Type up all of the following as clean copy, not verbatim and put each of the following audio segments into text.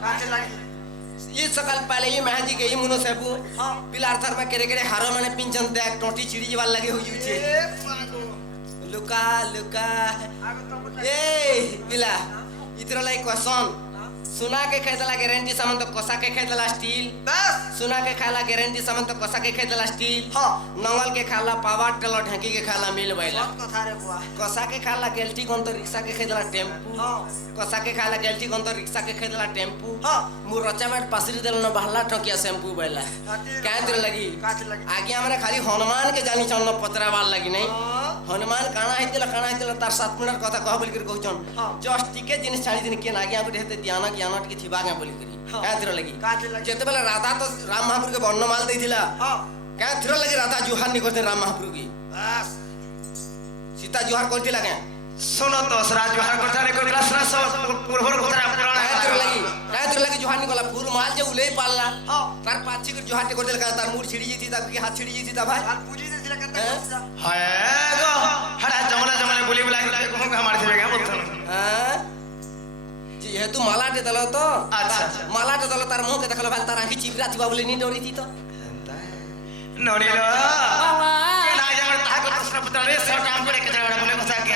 ये सकाल पहले ये मेहंदी गई मुनो सेबू पिलार थर में केरे केरे हारो मैंने पिंचन देख टोटी चिड़ी जीवाल लगे हुई छे लुका लुका ए पिला इतना लाइक क्वेश्चन सुना के खेदला गारंटी सामान तो कसा के खेदला स्टील बस सुना के खाला गारंटी सामान तो कसा के खेदला स्टील नंगल के खाला पावर टेलर ढांकी के खाला मिल बैला कथा रे बुआ कसा के खाला गेल्टी कोन तो रिक्शा के खेदला टेम्पू कसा के खाला गेल्टी कोन तो रिक्शा के खेदला टेम्पू मु रचामेट पासरी देल न बहला ठकिया शैम्पू बैला काहे तेरे लगी आगे हमरे खाली हनुमान के जानी चलनो पतरा वाल लगी नहीं हनुमान काना हितला तार 7 मिनट कथा कह बोल कर कहचन जस्ट टिके जिनिस छाड़ी दिन के आगे आबे हेते ध्यान ज्ञानट के थिबा गे बोल करी काहे तेरे लगी जेते बेला राधा तो राम महापुर के वर्णमाल देथिला काहे तेरे लगी राधा जुहार नि करते राम महापुर की बस सीता जुहार करथिला के सुनो तो सरा जुहार करता रे करला सरा सब पुरहर कोतरा पुराण काहे तेरे लगी जुहार नि गला फूल माल जे उले पालला तार पाछी के जुहार कर देल का तार मुड़ छिड़ी जीती ता के हाथ छिड़ी जीती ता भाई पूजी देला कता हाय गो हड़ा जमला बोली बुला के कहूं हमारे से बेगा बोलथन हां जी हे तू माला दे दलो तो अच्छा माला दे दलो तार मुंह के देखलो भाई तार आंखी चिपरा थिबा बोले नी डरी थी तो नोनीलो बाबा के ना जागर ता को प्रश्न पत्र रे सब काम करे के जड़ा बोले बसा के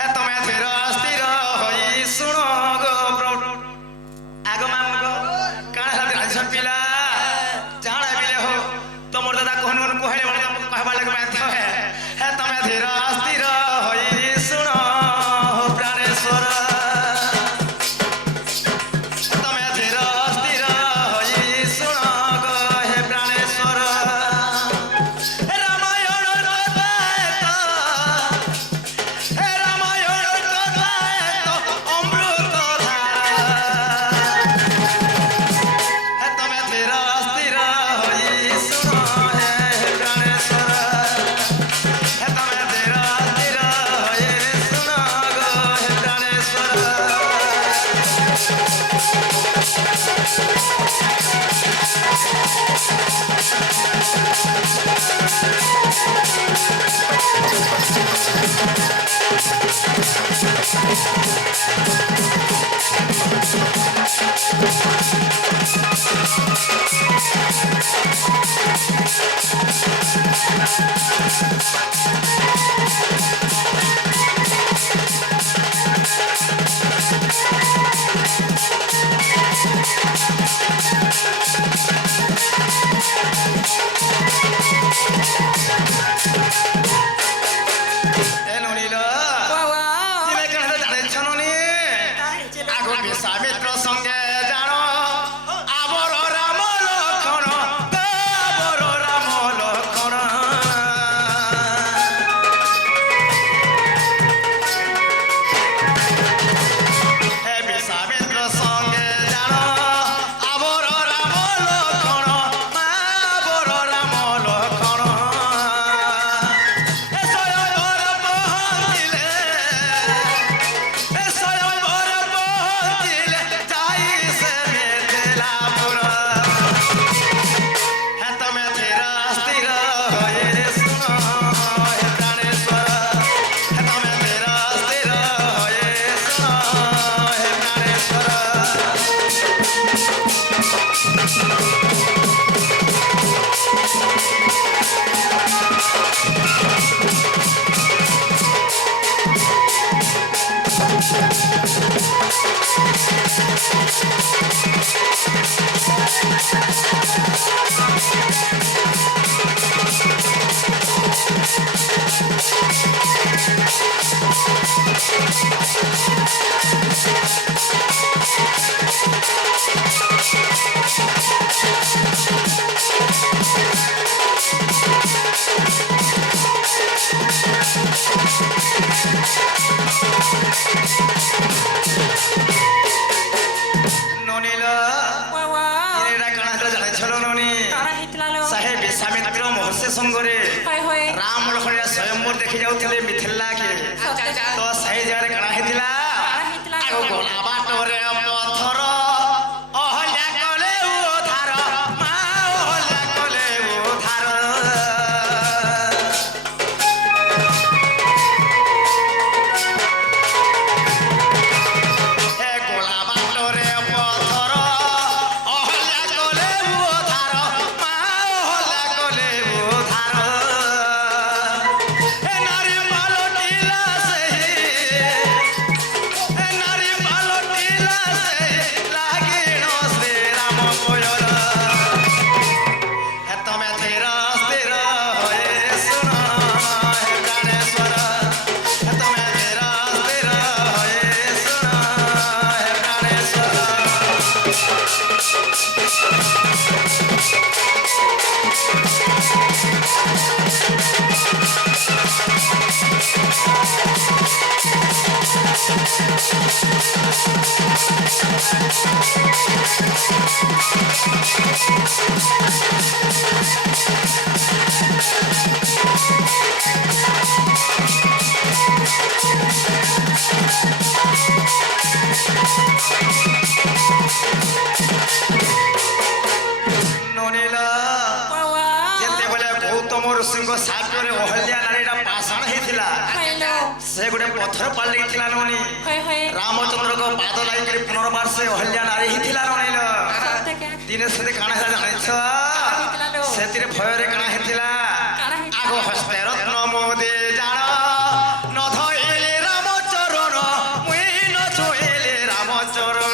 है तमे थेर अस्थिर होई सुनो गो आगो माम गो काना हाथ राज पिला जाड़ा बिले हो तमोर दादा कोहन कोहेले बने कहबा लगे मैं है तमे थेर अस्थिर होई सुनो प्राणेश्वर संगरे राम लखन स्वयंवर देखि जाउथले मिथिला के तो सही जगह कणा हेतिला आगो गोला बाटरे पथर अहल्या कले उधार मा अहल्या कले उधार हे गोला बाटरे पथर ଋଷିଙ୍କ ସାପରେ ଅହଲ୍ୟା ନାରୀଟା ପାଷାଣ ହେଇଥିଲା ସେ ଗୋଟେ ପଥର ପାଲଟିଥିଲା ନୁନି ରାମଚନ୍ଦ୍ରଙ୍କ ପାଦ ଲାଗିକରି ପୁନର୍ବାର ସେ ଅହଲ୍ୟା ନାରୀ ହେଇଥିଲା ନୁଣିଲ ଦିନେ ସେଠି କାଣା ହେଲା ଜାଣିଛ ସେଥିରେ ଭୟରେ କାଣା ହେଇଥିଲା ଆଗ ହସ୍ତେ ରତ୍ନ ମୋଦେ ଜାଣ ନ ଧଇଲେ ରାମଚରଣ ମୁଇଁ ନ ଛୁଇଁଲେ ରାମଚରଣ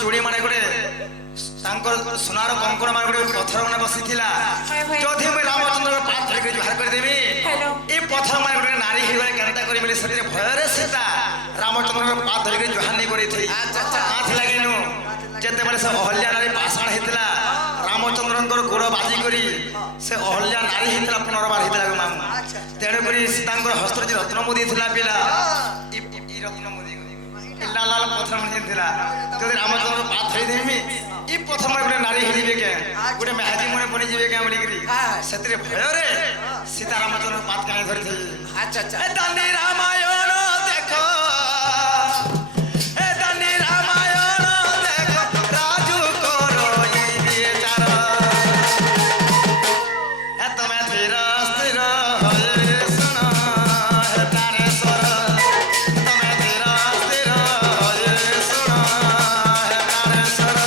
ଚୁଡ଼ି ମାନେ ଗୋଟେ ତାଙ୍କର ସୁନାର କଙ୍କଣ ମାନେ ଗୋଟେ ପଥର ମାନେ ବସିଥିଲା ଯଦି ମୁଁ ରାମଚନ୍ଦ୍ର ପାଦ ଧରିକି ବାହାର କରିଦେବି ଏ ପଥର ମାନେ ଗୋଟେ ନାରୀ ହେଇଗଲେ କେନ୍ତା କରିବି ବୋଲି ସେଥିରେ ଭୟରେ ସେଟା ରାମଚନ୍ଦ୍ରଙ୍କ ପାଦ ଧରିକି ଜୁହାର ନେଇ କରିଥି ଲାଗିନୁ ଯେତେବେଳେ ସେ ଅହଲ୍ୟା ନାରୀ ପାଷାଣ ହେଇଥିଲା ରାମଚନ୍ଦ୍ରଙ୍କର ଗୋଡ଼ ବାଜି କରି ସେ ଅହଲ୍ୟା ନାରୀ ହେଇଥିଲା ପୁନର୍ବାର ହେଇଥିଲା ମାମୁ ତେଣୁକରି ତାଙ୍କର ହସ୍ତରେ ଯେ ରତ୍ନ ମୁଦି ଥିଲା ପିଲା ଇ ରତ୍ନ ମୁଦି ଲାଲ ଲାଲ ପଥର ମାନେ ଥିଲା ଯଦି ରାମଚନ୍ଦ୍ର ପାଦ ଧରିଦେମି ଇ ପଥର ମାନେ ଗୋଟେ ନାରୀ ହେଇଯିବେ କେ ଗୋଟେ ମେହାଜି ମନେ ବନିଯିବେ କେ ବୋଲିକିରି ସେଥିରେ ଭୟରେ ସୀତା ରାମଚନ୍ଦ୍ର ପାଦ କାନେ ଧରିଥିଲେ ଆଚ୍ଛା ଆଚ୍ଛା ଦାନି ରାମାୟଣ ଦେଖ ଏ ଦାନି ରାମାୟଣ ଦେଖ ରାଜୁ କର ଇ ବିଚାର ଏ ତମେ ଧୀର ସ୍ଥିର ହଏ ଶୁଣ ହେ ପ୍ରାଣେଶ୍ୱର ତମେ ଧୀର ସ୍ଥିର ହଏ ଶୁଣ ହେ ପ୍ରାଣେଶ୍ୱର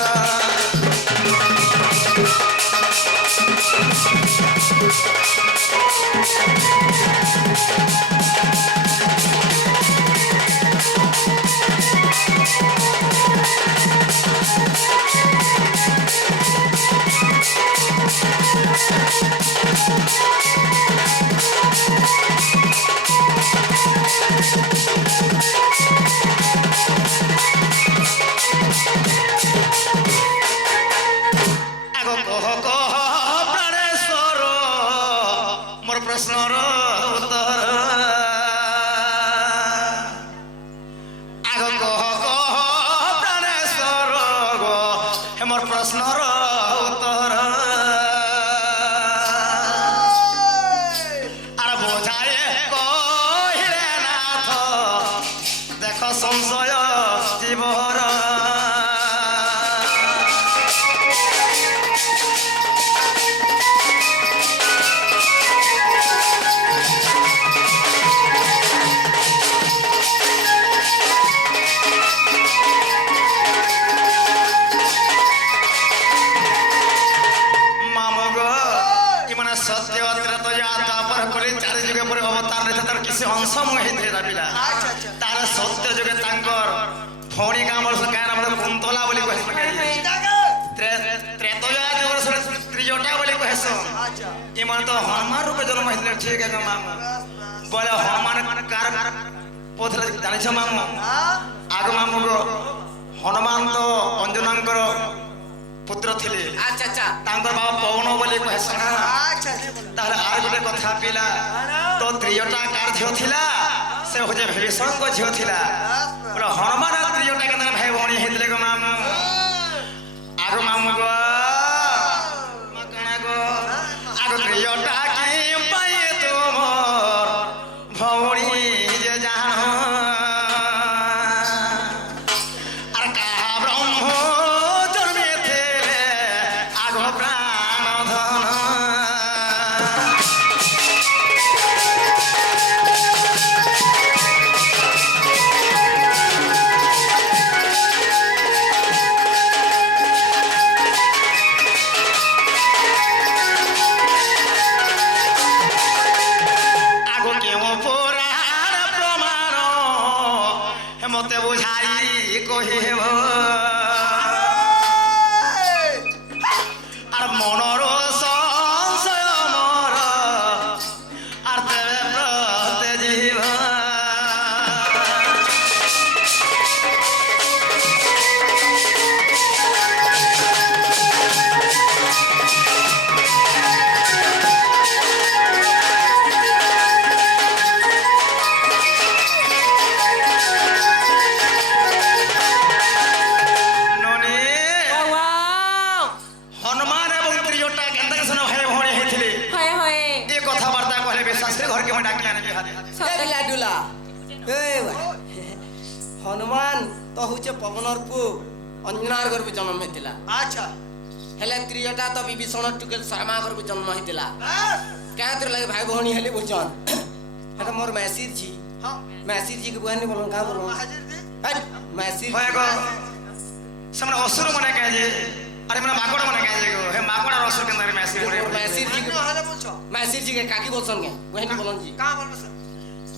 প্রশ্নর উত্তর আগ কহ কহ প্রাণেশ্বর গো মোর প্রশ্নর উত্তর আর বোঝায় কহিলে নাথ দেখ সংশয় জীবর তার সত্য যুগে তাঙ্কর ফণি কামর গান আমরা কুন্তলা বলি কহেছ ত্রেতয়া যুগর ত্রিজটা বলি কহেছ ইমান তো হনুমান রূপে জন্ম হয়েছিল ঠিক আছে মামু বলে হনুমান কার পথলে জানিছ মামু আগ মামু গো হনুমান তো অঞ্জনাঙ্কর পুত্র ଥିଲେ আচ্ছা আচ্ছা তাঙ্কর বাবা পবন বলি কহেছ তাহলে আর গোটে কথা পিলা তো ত্রিজটা কার ঝিও ଥିଲା से हो जे भीषणଙ୍କ ଝିଅ ଥିଲା ବୋଲେ ହନୁମାନ ତ୍ରିଜଟା କେନ୍ତା ଭାଇ ଭଉଣୀ ହେଇଥିଲେ ଗো ମାମୁ ଆଗ ମାମୁ ଗো କାଣା ଗো ଆଗ ତ୍ରିଜଟା କି ପାଇ ତୁମର ଭଉଣୀ ଯେ ଜାଣ আর কাহা ব্রহ্ম জন্মে ଥିଲେ আগ প্রাণ ধন কহিব আর মনর সংশয় মর আর তেরে প্রতে জীব हनुमान तो हूँ पवनर पु अंजनार घर को जन्म होता अच्छा हेले त्रिजटा तो विभीषण टुकेल शर्मा घर को जन्म होता क्या लगे भाई भौणी हेले बुझन हेटा मोर मैसीर जी मैसीर जी के बुआ नहीं बोलन का बोलन हट मैसीर होएगो समन असुर मने कह जे अरे मने माकोड़ मने कह जे हे माकोड़ और असुर के अंदर मैसीर जी के हाले बोलछो मैसीर जी के काकी बोलसन के बुआ नहीं बोलन जी का बोलबो सर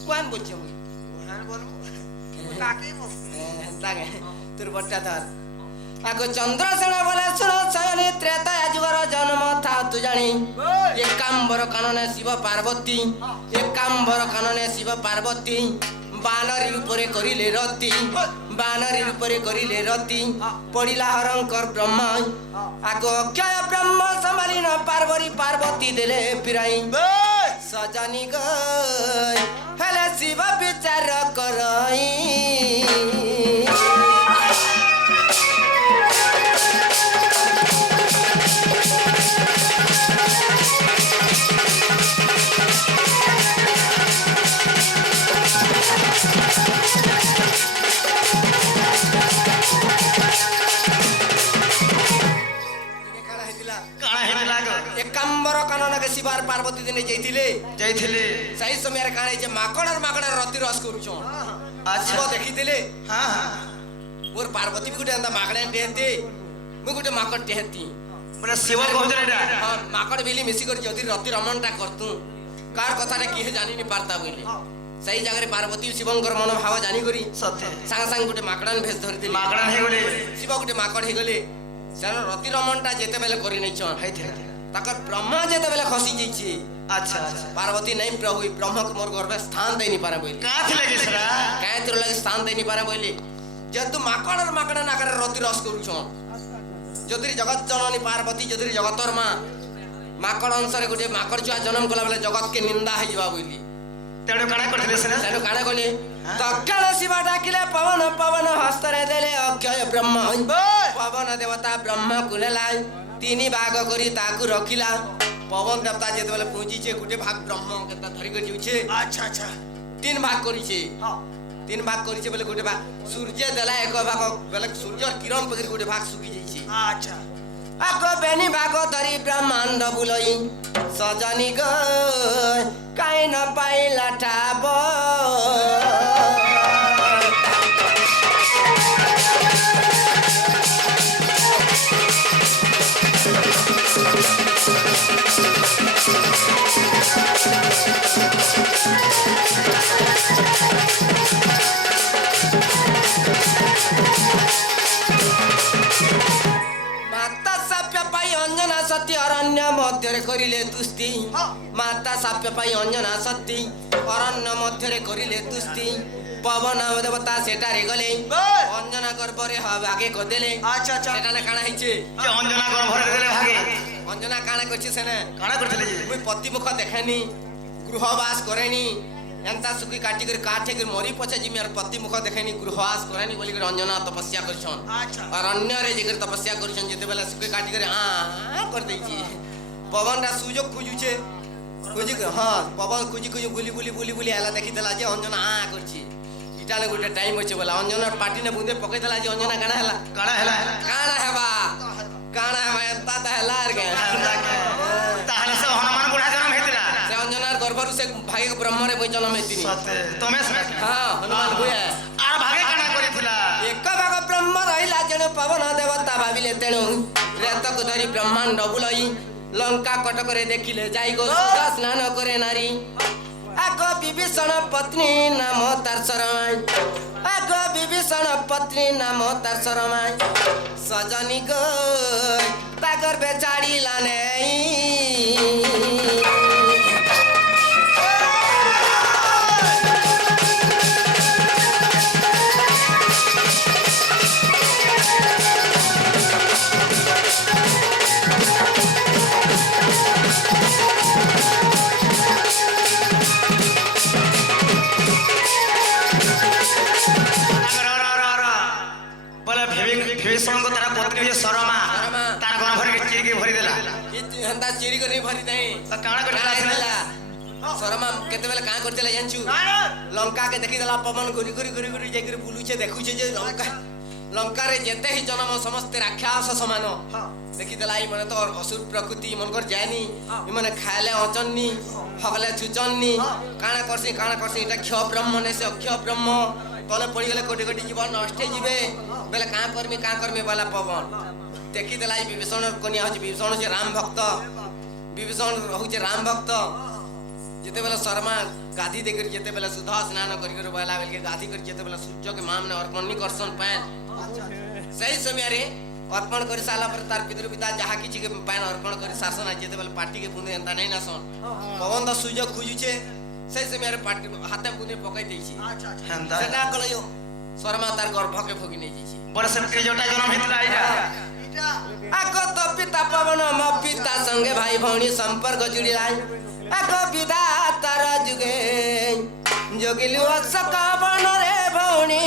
बुआ बोलछो बुआ बोलबो काकी बोल तागे तुर बट्टा धर आगो चंद्रसेन बोले सुनो सयनी त्रेता युगर जन्म था तू जानी एकांबर कानने शिव पार्वती एकांबर कानने शिव पार्वती बानरी रूपरे करिले रति बानरी रूपरे करिले रति पड़िला हरंकर ब्रह्म आगो अक्षय ब्रह्म संभाली न पार्वती पार्वती देले पिराई सजनी गई हेले शिव विचार करई एकांबर कानन के शिवार पार्वती दिने जाइथिले सही समय रे काणे जे माकड़ रति रस करूछो अच्छा देखिथिले हां हां मोर पार्वती गुटे अंदा माकड़े टेहते मु गुटे माकड़ टेहती बोले शिव कहते रे हां माकड़ बेली मिसी कर जदी रति रमणटा करतु कार कथा रे की जानि नि पारता बोले सही जगह रे पार्वती शिवंकर मन भाव जानि करी सत्य संग संग गुटे माकड़न भेस धरती माकड़न हे गले शिव गुटे माकड़ हे गले सर रति रमणटा जेते बेले करि नै छन ताकर ब्रह्मा जेते बेले खसी जइछि अच्छा अच्छा पार्वती नहीं प्रभु ब्रह्म के मोर घर में स्थान दे नहीं पारे बोली काथि लगे सरा काहे तोर लगे स्थान दे नहीं पारे बोली जे तू माकड़ नाकर रति रस करू छ जदि जगत जननी पार्वती जदि जगतर मां माकड़ अनुसार गोटे माकड़ छुआ जन्म कला बेले जगत के निंदा हे जवा बोली तेडो काना करथिले सना तेडो काना कोली तक्काल शिव डाकिले पवन पवन हस्तरे देले अक्षय ब्रह्म पवन देवता ब्रह्म कुलेलाई तीन भाग करी ताकू रखिला पवन देवता जेते बेले पहुंची गुटे भाग ब्रह्म केता धरि कर जिउछे अच्छा अच्छा तीन भाग करिछे हां तीन भाग करिछे बेले गुटे भाग सूर्य देला एक भाग बेले सूर्य किरण पकरी गुटे भाग सुकी जइछे अच्छा आगो बेनी भाग धरि ब्रह्मांड बुलई सजनी ग काई न पाइला ठाब माता साप्य पाई अंजना सती अरण्य मध्य करिले तुस्ती माता साप्य पाई अंजना सती अरण्य मध्य करिले तुस्ती पवन देवता सेटारे गले अंजना गर्भरे भागे कदेले अच्छा अच्छा सेटाने काना हिचे जे अंजना गर्भरे देले भागे अंजना काना करछि सेने काना करथिले मुई पति मुख देखेनी गृहवास करेनी एंता सुखी काटी कर काठे कर मरी पछे जिमी पति मुख देखेनी गृहवास करेनी बोली कर अंजना तपस्या करछन अच्छा अरण्य रे जेकर तपस्या करछन जेते बेला सुखी काटी कर आ कर दैछि पवन रा सुजोग खुजुछे खुजी हां पवन खुजी खुजी बुली बुली बुली बुली आला देखि देला जे अंजना आ करछि इटाले गोटे टाइम होचे बोला अंजना पाटी ने बुंदे पके देला जे अंजना काना हेला काना हेबा एंता ता हेला रे ताहले से हनुमान बुढ़ा जन्म हेतिला से अंजनार गर्भरु से भागे ब्रह्म रे जन्म हेतिनी सत्य तमे से हां हनुमान बुया आर भागे काना करिथिला एक भाग ब्रह्म रहिला जने पवन देवता भाबिले तेनु रेतक धरि ब्रह्मांड बुलई लंका कटक रे देखिले जाई गो सुधा स्नान करे नारी আগ বিভীষণ পত্নী নাম তার শরমাই আগ বিভীষণ পত্নী নাম তার শরমাই সজনী গো তা গর্বে ছাড়িলা নেই বলে বিভীষণ তার পত্নী যে শরমা তার ঘর ভরে চিরিকি ভরি দেলা হেন্তা চিরি করে ভরি নাই কাଣା করে শরমা কেতেবেলে কাঁ করতেলা জানছু লঙ্কা কে দেখি দেলা পবন ঘুরি ঘুরি ঘুরি ঘুরি যাই বুলুছে দেখুছে যে লঙ্কারে যেতে হি জনম ସମସ୍ତେ ରାକ୍ଷାସ ସମାନ ଦେଖିଦେଲା ଏଇ ମାନେ ତ ଅସୁର ପ୍ରକୃତି ମନକର ଯାଏନି ଏମାନେ ଖାଇଲେ ଅଚନ୍ନି ହଗଲେ ଛୁଚନ୍ନି କାଣା କରସି ଏଟା କ୍ଷୟ ବ୍ରହ୍ମ ନେ ସେ ଅକ୍ଷୟ ବ୍ରହ୍ମ ତଲେ ପଡ଼ିଗଲେ କୋଟି କୋଟି ଜୀବନ ନଷ୍ଟ ହେଇଯିବେ ବେଲେ କାଁ କରମି ବାଲା ପବନ ଦେଖିଦେଲା ଏଇ ବିଭୀଷଣ କନ୍ୟା ହଉଛି ବିଭୀଷଣ ହଉଛି ରାମ ଭକ୍ତ ବିଭୀଷଣ ହଉଛି ରାମ ଭକ୍ତ ଯେତେବେଳେ ଶର୍ମା ଗାଧି ଦେଇକରି ଯେତେବେଳେ ସୁଧ ସ୍ନାନ କରିକରି ବଇଲା ବେଲକେ ଗାଧି କରି ଯେତେବେଳେ ସୂର୍ଯ୍ୟକେ ମା ମାନେ ଅର୍ପଣ ନି କରସନ୍ ପାଏନ୍ ସେହି ସମୟରେ ଅର୍ପଣ କରି ସାରିଲା ପରେ ତାର ପିତୃ ପିତା ଯାହା କିଛି ପାଏନ୍ ଅର୍ପଣ କରି ସାରସନ୍ ଯେତେବେଳେ ପାଟିକେ ବୁନ୍ଦେ ଏନ୍ତା ନେଇ ନାସନ୍ ପବନ ତ ସୂର୍ଯ୍ୟ ଖୁଜୁଛେ ସେହି ସମୟରେ ପାଟି ହାତେ ବୁନ୍ଦେ ପକାଇ ଦେଇଛି ସେଟା କଲେ ଶର୍ମା ତାର ଗର୍ଭକେ ଫୁକି ନେଇଯାଇଛି বলে সে যোটা জন্ম হইতলা এইটা আগ তো পিতা পবন মো পিতা সঙ্গে ভাই ভৌণী সম্পর্ক জুড়িলাই আগ বিধাতার যুগে জগিলু অশোক বন রে ভৌণী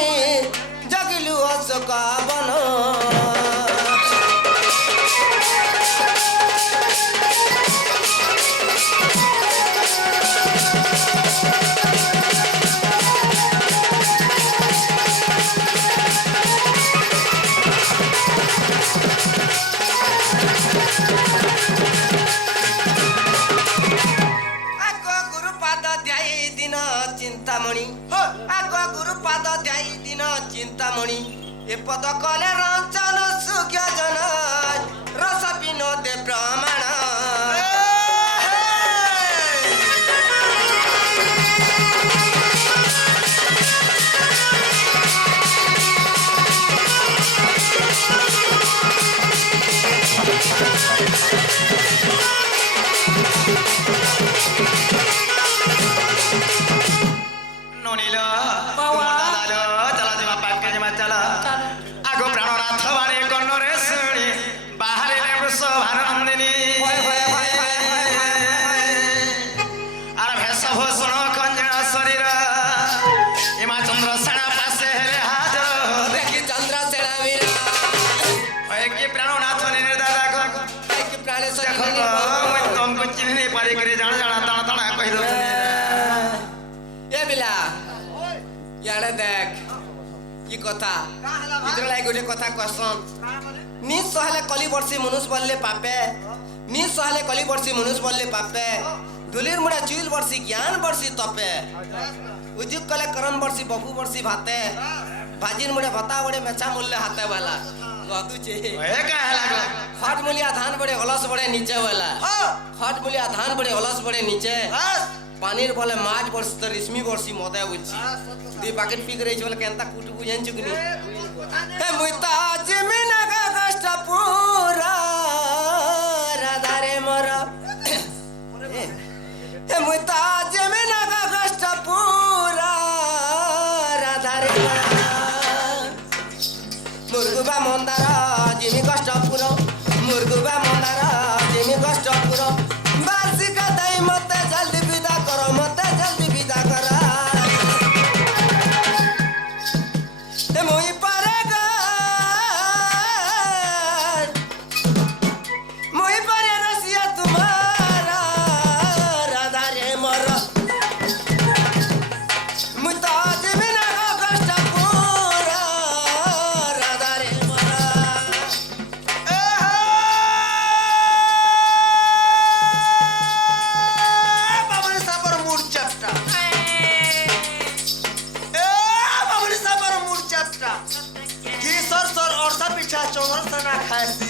জগিলু অশোক বন চিন্তামণি আগ গুরু পাদ ধ্যাই দিন চিন্তামণি এ পদ কলে রঞ্জন সুজ্ঞ জন রস বিনোদে ব্রহ্মণ ননিল দাদালো চলা জমা পাকে জমা চলা আগো প্রাণনাথ বাণী কর্ণরে শুনি বাহারিলে বৃষভানন্দিনী আর ভেষ ভূষণ খঞ্জনা শরীর ইমা চন্দ্র সেনা পাশে হেলে হাজর দেখি চন্দ্র সেনা বীর হয় কি প্রাণনাথ নির দাদা গো দেখি প্রাণেশ্বর দেখো মই তমকু চিনি পারি করে জানা জানা তানা তানা কই দউনি এ বিলা ইয়াড়ে দেখ কি কথা ভিতরে গোটে কথা কসন নিজ সহলে কলি বর্ষি মনুষ বললে পাপে নিজ সহলে কলি বর্ষি মনুষ বললে পাপে ধুলির মুড়া চুইল বর্ষি জ্ঞান বর্ষি তপে উদ্যোগ কলে করম বর্ষি বহু বর্ষি ভাতে ভাজির মুড়ে ভতা বড়ে মেছা মূল্যে হাতে বেলা গদুছে এ কাহে লাগো খট মুলিয়া ধান বড়ে অলস বড়ে নিচে বেলা খট মুলিয়া ধান বড়ে অলস বড়ে নিচে পানির বলে মাছ বর্ষি তো রেশমি বর্ষি মদে বলছি দুই প্যাকেট পিক রয়েছে বলে কেনতা কুটুকু জানছু কি হে মুই তা জমিন কষ্ট পুরা রাধারে মর হে মুই তা জমিন কষ্ট পুরা রাধারে মুরগুবা মন্দার জিমি কষ্ট পুর মুরগুবা মন্দার জিমি কষ্ট পুর বার্ষিক দাই মতে জলদি বিদা করো মতে জলদি বিদা করা মুই পারে মুই পারে রসিয়া তোমার রাধারে মর মুই তো জীবন কষ্ট পুরা রাধারে মর বাবুনি সাপর মুড় চাপটা এ বাবুনি সাপর মুড় চাপটা কি সর সর অর্ষা পিছা চৌর সেনা খাইছে